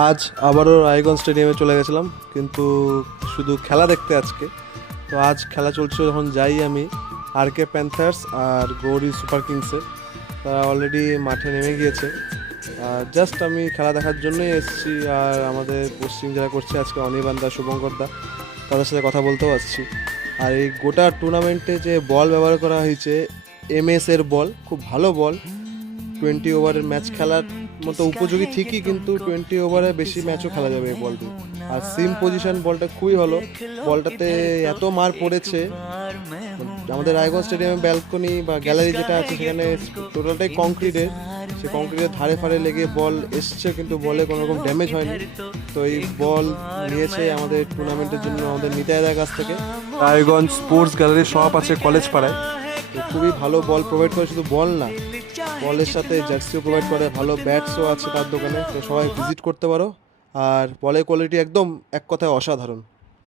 আজ আবারও রায়গঞ্জ স্টেডিয়ামে চলে গেছিলাম, কিন্তু শুধু খেলা দেখতে আজকে। তো আজ খেলা চলছিল যখন যাই আমি, আরকে প্যান্থার্স আর গৌরী সুপার কিংসে, তারা অলরেডি মাঠে নেমে গিয়েছে। আর জাস্ট আমি খেলা দেখার জন্যই এসেছি। আর আমাদের পশ্চিম যারা করছে আজকে, অনির্বাণ দা, শুভঙ্কর দা, তাদের সাথে কথা বলতেও আসছি। আর এই গোটা টুর্নামেন্টে যে বল ব্যবহার করা হয়েছে, এমএস এর বল, খুব ভালো বল। 20 ওভারের ম্যাচ খেলার মতো উপযোগী ঠিকই, কিন্তু 20 ওভারে বেশি ম্যাচও খেলা যাবে এই বল দিয়ে। আর সিম পজিশন বলটা খুবই ভালো। বলটাতে এত মার পড়েছে, আমাদের রায়গঞ্জ স্টেডিয়ামে ব্যালকনি বা গ্যালারি যেটা আছে সেখানে টোটালটাই কংক্রিটের, সে কংক্রিটের ধারে ফারে লেগে বল এসছে, কিন্তু বলে কোনো রকম ড্যামেজ হয়নি। তো এই বল নিয়েছে আমাদের টুর্নামেন্টের জন্য আমাদের নিতাইদার কাছ থেকে। রায়গঞ্জ স্পোর্টস গ্যালারি শপ আছে কলেজ পাড়ায়, তো খুবই ভালো বল প্রোভাইড করে। শুধু বল না, বলের সাথে জার্সিও প্রোভাইড করে, ভালো ব্যাটসও আছে তার দোকানে। তো সবাই ভিজিট করতে পারো। আর বলের কোয়ালিটি একদম এক কথায় অসাধারণ।